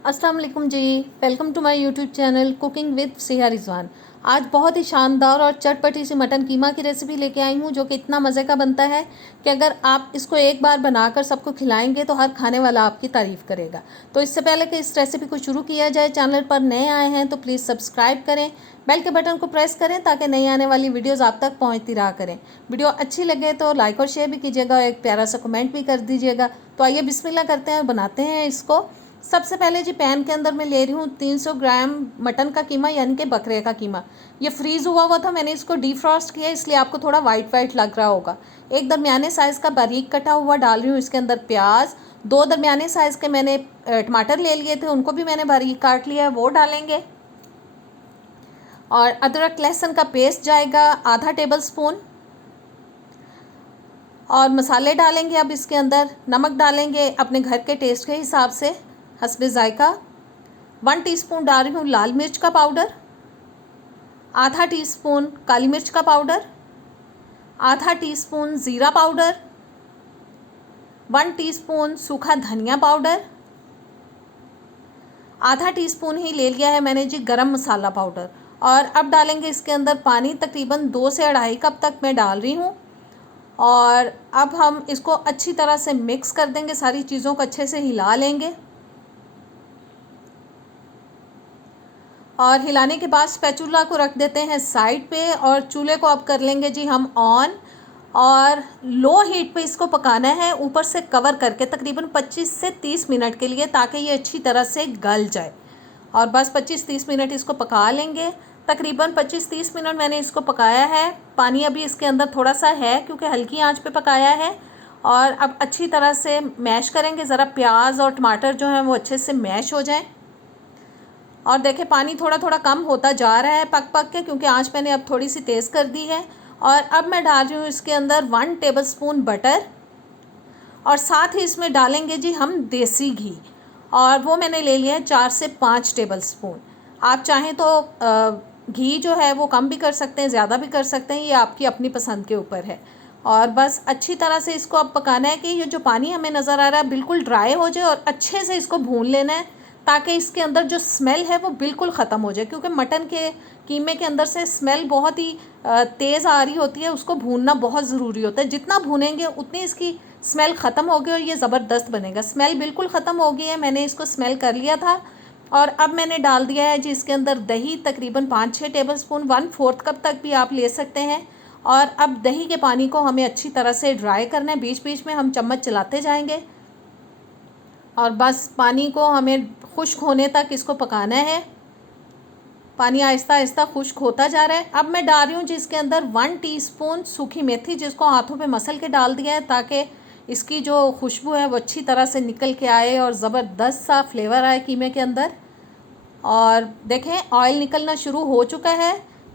अस्सलाम वालेकुम जी। Welcome to my YouTube channel cooking with Siya Rizwan. आज बहुत ही शानदार और चटपटी सी मटन कीमा की रेसिपी लेके आई हूँ, जो कि इतना मज़े का बनता है कि अगर आप इसको एक बार बनाकर सबको खिलाएंगे तो हर खाने वाला आपकी तारीफ़ करेगा। तो इससे पहले कि इस रेसिपी को शुरू किया जाए, चैनल पर नए आए हैं तो प्लीज़ सब्सक्राइब करें, बेल के बटन को प्रेस करें ताकि नई आने वाली वीडियोज़ आप तक पहुँचती रहा करें। वीडियो अच्छी लगे तो लाइक और शेयर भी कीजिएगा और एक प्यारा सा कमेंट भी कर दीजिएगा। तो आइए बिस्मिल्लाह करते हैं, बनाते हैं इसको। सबसे पहले जी पैन के अंदर मैं ले रही हूँ 300 ग्राम मटन का कीमा, यानी कि बकरे का कीमा। ये फ्रीज़ हुआ था, मैंने इसको डीफ्रॉस्ट किया, इसलिए आपको थोड़ा वाइट वाइट लग रहा होगा। एक दरमियाने साइज़ का बारीक कटा हुआ डाल रही हूँ इसके अंदर प्याज। दो दरमियाने साइज़ के मैंने टमाटर ले लिए थे, उनको भी मैंने बारीक काट लिया है, वो डालेंगे। और अदरक लहसुन का पेस्ट जाएगा आधा टेबल स्पून। और मसाले डालेंगे अब इसके अंदर। नमक डालेंगे अपने घर के टेस्ट के हिसाब से, हस्बे ज़ायका। 1 टीस्पून डाल रही हूँ लाल मिर्च का पाउडर, आधा टीस्पून काली मिर्च का पाउडर, आधा टीस्पून ज़ीरा पाउडर, 1 टीस्पून सूखा धनिया पाउडर, आधा टीस्पून ही ले लिया है मैंने जी गरम मसाला पाउडर। और अब डालेंगे इसके अंदर पानी, तकरीबन 2 से 2.5 कप तक मैं डाल रही हूँ। और अब हम इसको अच्छी तरह से मिक्स कर देंगे, सारी चीज़ों को अच्छे से हिला लेंगे। और हिलाने के बाद स्पैचुला को रख देते हैं साइड पे, और चूल्हे को अब कर लेंगे जी हम ऑन। और लो हीट पे इसको पकाना है, ऊपर से कवर करके तकरीबन 25 से 30 मिनट के लिए, ताकि ये अच्छी तरह से गल जाए। और बस 25-30 मिनट इसको पका लेंगे। तकरीबन 25-30 मिनट मैंने इसको पकाया है। पानी अभी इसके अंदर थोड़ा सा है क्योंकि हल्की आंच पे पकाया है। और अब अच्छी तरह से मैश करेंगे, ज़रा प्याज और टमाटर जो हैं वो अच्छे से मैश हो जाएं। और देखें पानी थोड़ा थोड़ा कम होता जा रहा है पक पक के, क्योंकि आंच मैंने अब थोड़ी सी तेज़ कर दी है। और अब मैं डाल रही हूँ इसके अंदर 1 टेबल स्पून बटर, और साथ ही इसमें डालेंगे जी हम देसी घी, और वो मैंने ले लिया है 4 से 5 टेबल स्पून। आप चाहें तो घी जो है वो कम भी कर सकते हैं, ज़्यादा भी कर सकते हैं, ये आपकी अपनी पसंद के ऊपर है। और बस अच्छी तरह से इसको अब पकाना है कि ये जो पानी हमें नज़र आ रहा है बिल्कुल ड्राई हो जाए, और अच्छे से इसको भून लेना है ताकि इसके अंदर जो स्मेल है वो बिल्कुल ख़त्म हो जाए। क्योंकि मटन के कीमे के अंदर से स्मेल बहुत ही तेज़ आ रही होती है, उसको भूनना बहुत ज़रूरी होता है। जितना भूनेंगे उतनी इसकी स्मेल ख़त्म होगी और ये ज़बरदस्त बनेगा। स्मेल बिल्कुल ख़त्म हो गई है, मैंने इसको स्मेल कर लिया था। और अब मैंने डाल दिया है जी इसके अंदर दही, तकरीबन 5-6 टेबल स्पून, 1/4 कप तक भी आप ले सकते हैं। और अब दही के पानी को हमें अच्छी तरह से ड्राई करना है, बीच बीच में हम चम्मच चलाते जाएंगे। और बस पानी को हमें खुश्क होने तक इसको पकाना है। पानी आहिस्ता आहिस्ता खुश्क होता जा रहा है। अब मैं डाल रही हूँ जिसके अंदर 1 टीस्पून सूखी मेथी, जिसको हाथों पे मसल के डाल दिया है ताकि इसकी जो खुशबू है वो अच्छी तरह से निकल के आए और ज़बरदस्त सा फ्लेवर आए कीमे के अंदर। और देखें ऑयल निकलना शुरू हो चुका है।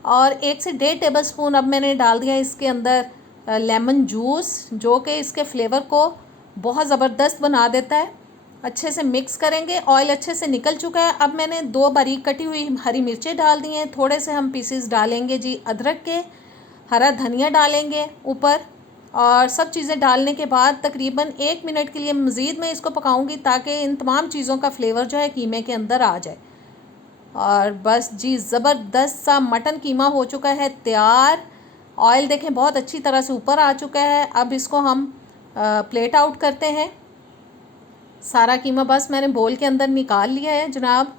और 1 से 1.5 टेबल स्पून अब मैंने डाल दिया इसके अंदर लेमन जूस, जो कि इसके फ्लेवर को बहुत ज़बरदस्त बना देता है। अच्छे से मिक्स करेंगे। ऑयल अच्छे से निकल चुका है। अब मैंने 2 बारीक कटी हुई हरी मिर्चें डाल दी हैं, थोड़े से हम पीसेस डालेंगे जी अदरक के, हरा धनिया डालेंगे ऊपर। और सब चीज़ें डालने के बाद तकरीबन 1 मिनट के लिए मज़ीद मैं इसको पकाऊंगी ताकि इन तमाम चीज़ों का फ्लेवर जो है कीमे के अंदर आ जाए। और बस जी ज़बरदस्त सा मटन कीमा हो चुका है तैयार। ऑयल देखें बहुत अच्छी तरह से ऊपर आ चुका है। अब इसको हम प्लेट आउट करते हैं। सारा कीमा बस मैंने बोल के अंदर निकाल लिया है जनाब।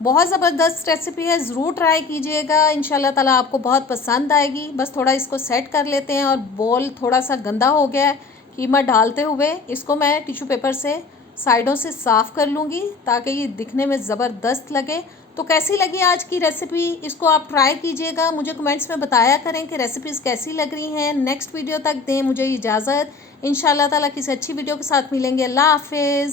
बहुत ज़बरदस्त रेसिपी है, ज़रूर ट्राई कीजिएगा, इंशाल्लाह ताला आपको बहुत पसंद आएगी। बस थोड़ा इसको सेट कर लेते हैं। और बोल थोड़ा सा गंदा हो गया है कीमा डालते हुए, इसको मैं टिश्यू पेपर से साइडों से साफ़ कर लूँगी ताकि ये दिखने में ज़बरदस्त लगे। तो कैसी लगी आज की रेसिपी, इसको आप ट्राई कीजिएगा, मुझे कमेंट्स में बताया करें कि रेसिपीज़ कैसी लग रही हैं। नेक्स्ट वीडियो तक दें मुझे इजाज़त। इंशाल्लाह ताला किसी अच्छी वीडियो के साथ मिलेंगे। अल्लाह हाफिज़।